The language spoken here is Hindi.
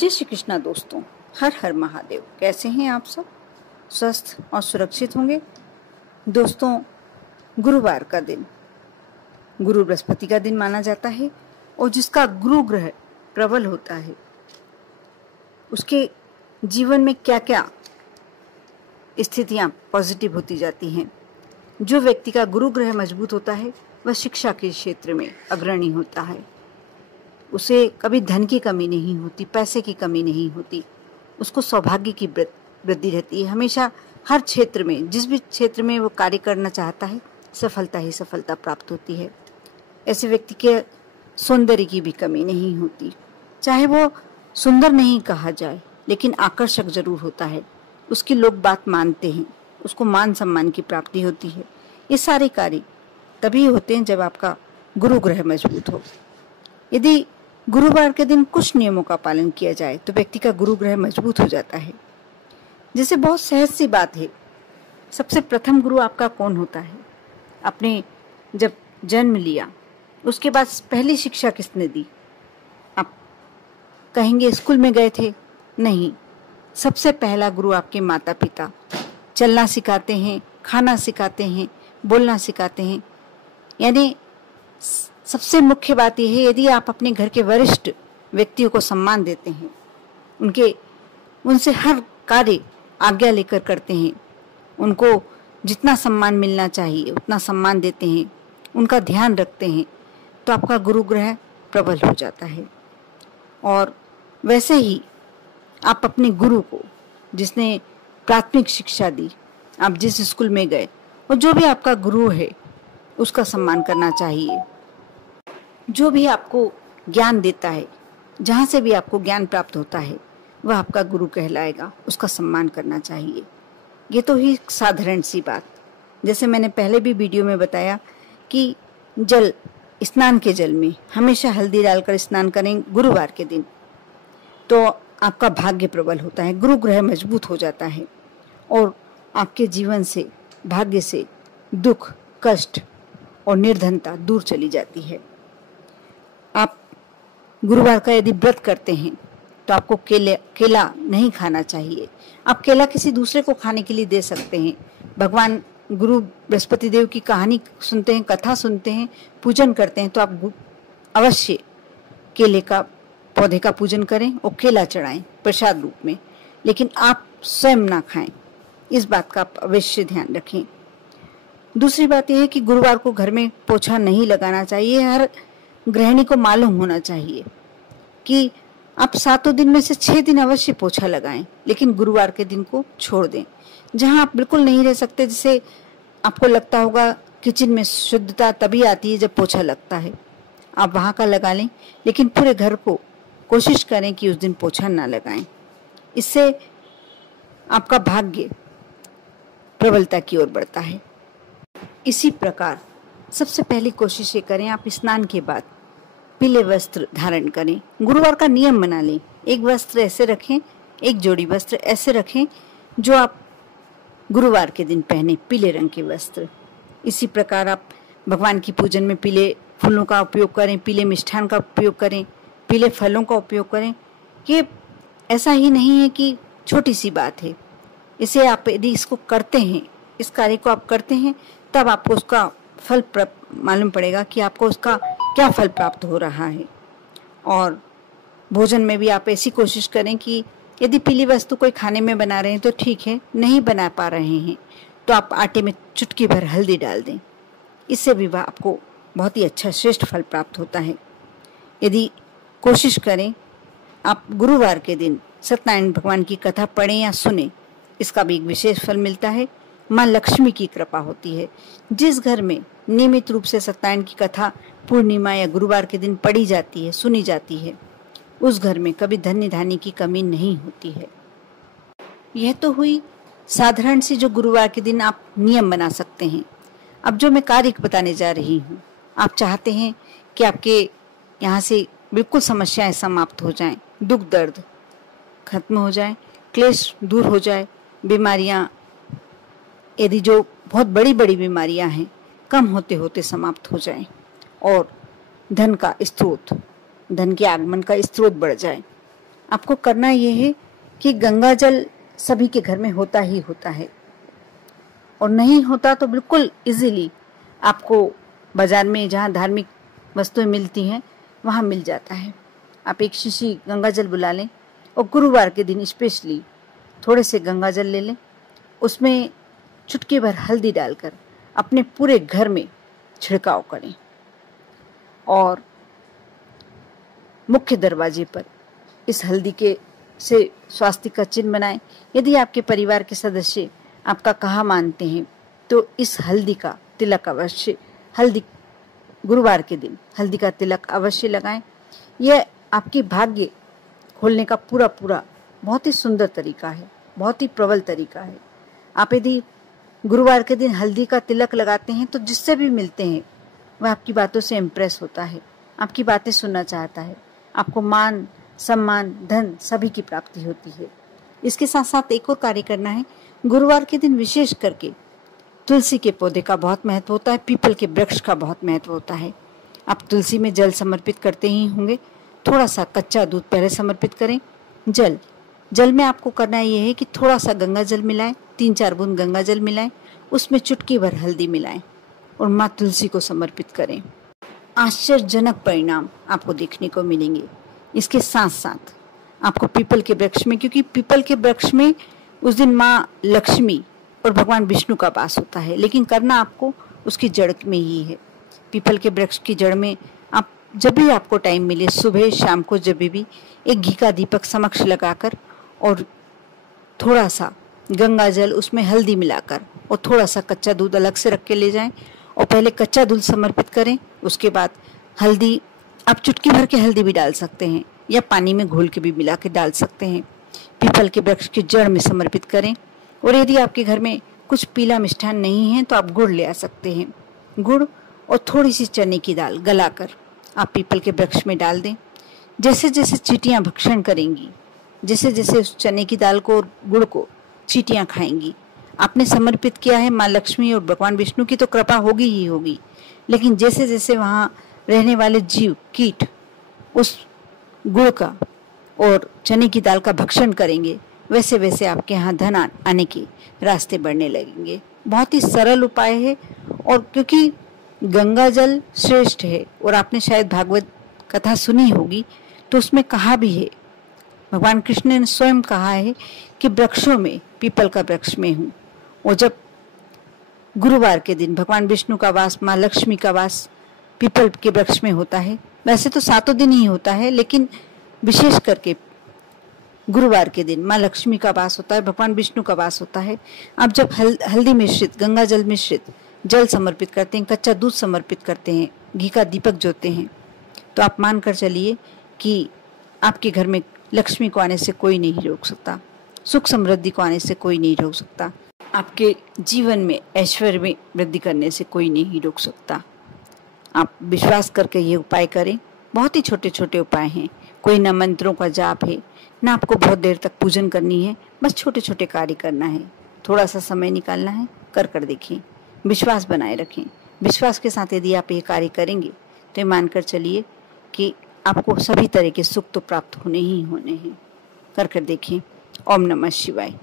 जय श्री कृष्णा दोस्तों, हर हर महादेव। कैसे हैं आप सब? स्वस्थ और सुरक्षित होंगे। दोस्तों, गुरुवार का दिन गुरु बृहस्पति का दिन माना जाता है और जिसका गुरु ग्रह प्रबल होता है उसके जीवन में क्या क्या स्थितियां पॉजिटिव होती जाती हैं। जो व्यक्ति का गुरु ग्रह मजबूत होता है वह शिक्षा के क्षेत्र में अग्रणी होता है। उसे कभी धन की कमी नहीं होती, पैसे की कमी नहीं होती, उसको सौभाग्य की वृद्धि रहती है। हमेशा हर क्षेत्र में, जिस भी क्षेत्र में वो कार्य करना चाहता है, सफलता ही सफलता प्राप्त होती है। ऐसे व्यक्ति के सौंदर्य की भी कमी नहीं होती। चाहे वो सुंदर नहीं कहा जाए लेकिन आकर्षक जरूर होता है। उसकी लोग बात मानते हैं, उसको मान सम्मान की प्राप्ति होती है। ये सारे कार्य तभी होते हैं जब आपका गुरु ग्रह मजबूत हो। यदि गुरुवार के दिन कुछ नियमों का पालन किया जाए तो व्यक्ति का गुरु ग्रह मजबूत हो जाता है। जैसे बहुत सहज सी बात है, सबसे प्रथम गुरु आपका कौन होता है? आपने जब जन्म लिया उसके बाद पहली शिक्षा किसने दी? आप कहेंगे स्कूल में गए थे? नहीं, सबसे पहला गुरु आपके माता पिता चलना सिखाते हैं, खाना सिखाते हैं, बोलना सिखाते हैं। यानी सबसे मुख्य बात यह है, यदि आप अपने घर के वरिष्ठ व्यक्तियों को सम्मान देते हैं, उनसे हर कार्य आज्ञा लेकर करते हैं, उनको जितना सम्मान मिलना चाहिए उतना सम्मान देते हैं, उनका ध्यान रखते हैं, तो आपका गुरु ग्रह प्रबल हो जाता है। और वैसे ही आप अपने गुरु को, जिसने प्राथमिक शिक्षा दी, आप जिस स्कूल में गए, और जो भी आपका गुरु है उसका सम्मान करना चाहिए। जो भी आपको ज्ञान देता है, जहाँ से भी आपको ज्ञान प्राप्त होता है, वह आपका गुरु कहलाएगा, उसका सम्मान करना चाहिए। ये तो ही साधारण सी बात। जैसे मैंने पहले भी वीडियो में बताया कि स्नान के जल में हमेशा हल्दी डालकर स्नान करें गुरुवार के दिन, तो आपका भाग्य प्रबल होता है, गुरु ग्रह मजबूत हो जाता है और आपके जीवन से, भाग्य से दुख, कष्ट और निर्धनता दूर चली जाती है। आप गुरुवार का यदि व्रत करते हैं तो आपको केला नहीं खाना चाहिए। आप केला किसी दूसरे को खाने के लिए दे सकते हैं। भगवान गुरु बृहस्पति देव की कहानी सुनते हैं, कथा सुनते हैं, पूजन करते हैं, तो आप अवश्य केले का पौधे का पूजन करें और केला चढ़ाएं प्रसाद रूप में, लेकिन आप स्वयं ना खाएं। इस बात का आप अवश्य ध्यान रखें। दूसरी बात यह है कि गुरुवार को घर में पोछा नहीं लगाना चाहिए। हर गृहिणी को मालूम होना चाहिए कि आप 7 दिन में से 6 दिन अवश्य पोछा लगाएं, लेकिन गुरुवार के दिन को छोड़ दें। जहां आप बिल्कुल नहीं रह सकते, जैसे आपको लगता होगा किचन में शुद्धता तभी आती है जब पोछा लगता है, आप वहां का लगा लें, लेकिन पूरे घर को कोशिश करें कि उस दिन पोछा ना लगाएं। इससे आपका भाग्य प्रबलता की ओर बढ़ता है। इसी प्रकार सबसे पहली कोशिश ये करें, आप स्नान के बाद पीले वस्त्र धारण करें। गुरुवार का नियम बना लें, एक वस्त्र ऐसे रखें, एक जोड़ी वस्त्र ऐसे रखें जो आप गुरुवार के दिन पहने, पीले रंग के वस्त्र। इसी प्रकार आप भगवान की पूजन में पीले फूलों का उपयोग करें, पीले मिष्ठान का उपयोग करें, पीले फलों का उपयोग करें। ये ऐसा ही नहीं है कि छोटी सी बात है। इसे आप यदि इसको करते हैं, इस कार्य को आप करते हैं, तब आपको उसका फल मालूम पड़ेगा कि आपको उसका क्या फल प्राप्त हो रहा है। और भोजन में भी आप ऐसी कोशिश करें कि यदि पीली वस्तु कोई खाने में बना रहे हैं तो ठीक है, नहीं बना पा रहे हैं तो आप आटे में चुटकी भर हल्दी डाल दें। इससे भी आपको बहुत ही अच्छा श्रेष्ठ फल प्राप्त होता है। यदि कोशिश करें आप गुरुवार के दिन सत्यनारायण भगवान की कथा पढ़ें या सुने, इसका भी एक विशेष फल मिलता है। माँ लक्ष्मी की कृपा होती है। जिस घर में नियमित रूप से सत्यनारायण की कथा पूर्णिमा या गुरुवार के दिन पढ़ी जाती है, सुनी जाती है, उस घर में कभी धन्य धान्य की कमी नहीं होती है। यह तो हुई साधारण सी जो गुरुवार के दिन आप नियम बना सकते हैं। अब जो मैं कार्य बताने जा रही हूँ, आप चाहते हैं कि आपके यहाँ से बिल्कुल समस्याएं समाप्त हो जाएं, दुख दर्द खत्म हो जाए, क्लेश दूर हो जाए, बीमारियां यदि जो बहुत बड़ी बड़ी बीमारियां हैं कम होते होते समाप्त हो जाएं, और धन का स्रोत, धन के आगमन का स्रोत बढ़ जाए। आपको करना ये है कि गंगा जल सभी के घर में होता ही होता है, और नहीं होता तो बिल्कुल इजीली आपको बाजार में जहाँ धार्मिक वस्तुएं मिलती हैं वहाँ मिल जाता है। आप एक शीशी गंगा जल बुला लें और गुरुवार के दिन स्पेशली थोड़े से गंगा जल ले लें, उसमें चुटकी भर हल्दी डालकर अपने पूरे घर में छिड़काव करें और मुख्य दरवाजे पर इस हल्दी के से स्वास्तिक का चिन्ह बनाएं। यदि आपके परिवार के सदस्य आपका कहा मानते हैं तो इस हल्दी का तिलक अवश्य, गुरुवार के दिन हल्दी का तिलक अवश्य लगाएं। यह आपके भाग्य खोलने का पूरा बहुत ही सुंदर तरीका है, बहुत ही प्रबल तरीका है। आप यदि गुरुवार के दिन हल्दी का तिलक लगाते हैं तो जिससे भी मिलते हैं वह आपकी बातों से इम्प्रेस होता है, आपकी बातें सुनना चाहता है, आपको मान सम्मान धन सभी की प्राप्ति होती है। इसके साथ साथ एक और कार्य करना है। गुरुवार के दिन विशेष करके तुलसी के पौधे का बहुत महत्व होता है, पीपल के वृक्ष का बहुत महत्व होता है। आप तुलसी में जल समर्पित करते ही होंगे। थोड़ा सा कच्चा दूध पहले समर्पित करें। जल में आपको करना यह है कि थोड़ा सा गंगा जल मिलाएं, 3-4 बूंद गंगा जल मिलाएं, उसमें चुटकी भर हल्दी मिलाएं और माँ तुलसी को समर्पित करें। आश्चर्यजनक परिणाम आपको देखने को मिलेंगे। इसके साथ साथ आपको पीपल के वृक्ष में, क्योंकि पीपल के वृक्ष में उस दिन माँ लक्ष्मी और भगवान विष्णु का वास होता है, लेकिन करना आपको उसकी जड़ में ही है। पीपल के वृक्ष की जड़ में आप जब भी आपको टाइम मिले, सुबह शाम को जब भी, एक घी का दीपक समक्ष लगाकर और थोड़ा सा गंगा जल उसमें हल्दी मिलाकर और थोड़ा सा कच्चा दूध अलग से रख के ले जाएं और पहले कच्चा दूध समर्पित करें। उसके बाद हल्दी, आप चुटकी भर के हल्दी भी डाल सकते हैं या पानी में घोल के भी मिला के डाल सकते हैं, पीपल के वृक्ष की जड़ में समर्पित करें। और यदि आपके घर में कुछ पीला मिष्ठान नहीं है तो आप गुड़ ले आ सकते हैं। गुड़ और थोड़ी सी चने की दाल गलाकर आप पीपल के वृक्ष में डाल दें। जैसे जैसे चींटियां भक्षण करेंगी, जैसे जैसे उस चने की दाल को और गुड़ को चींटियां खाएंगी, आपने समर्पित किया है माँ लक्ष्मी और भगवान विष्णु की तो कृपा होगी ही होगी, लेकिन जैसे जैसे वहाँ रहने वाले जीव कीट उस गुड़ का और चने की दाल का भक्षण करेंगे, वैसे वैसे आपके यहाँ धन आने के रास्ते बढ़ने लगेंगे। बहुत ही सरल उपाय है, और क्योंकि गंगा जल श्रेष्ठ है और आपने शायद भागवत कथा सुनी होगी तो उसमें कहा भी है, भगवान कृष्ण ने स्वयं कहा है कि वृक्षों में पीपल का वृक्ष में हूँ। और जब गुरुवार के दिन भगवान विष्णु का वास, माँ लक्ष्मी का वास पीपल के वृक्ष में होता है, वैसे तो 7 दिन ही होता है, लेकिन विशेष करके गुरुवार के दिन माँ लक्ष्मी का वास होता है, भगवान विष्णु का वास होता है। आप जब हल्दी मिश्रित, गंगा जल मिश्रित जल समर्पित करते हैं, कच्चा दूध समर्पित करते हैं, घी का दीपक जोते हैं, तो आप मान कर चलिए कि आपके घर में लक्ष्मी को आने से कोई नहीं रोक सकता, सुख समृद्धि को आने से कोई नहीं रोक सकता, आपके जीवन में ऐश्वर्य में वृद्धि करने से कोई नहीं रोक सकता। आप विश्वास करके ये उपाय करें। बहुत ही छोटे छोटे उपाय हैं, कोई न मंत्रों का जाप है, न आपको बहुत देर तक पूजन करनी है, बस छोटे छोटे कार्य करना है, थोड़ा सा समय निकालना है, कर देखें, विश्वास बनाए रखें। विश्वास के साथ यदि आप ये कार्य करेंगे तो ये मानकर चलिए कि आपको सभी तरह के सुख तो प्राप्त होने ही होने हैं। कर देखें। ओम नमः शिवाय।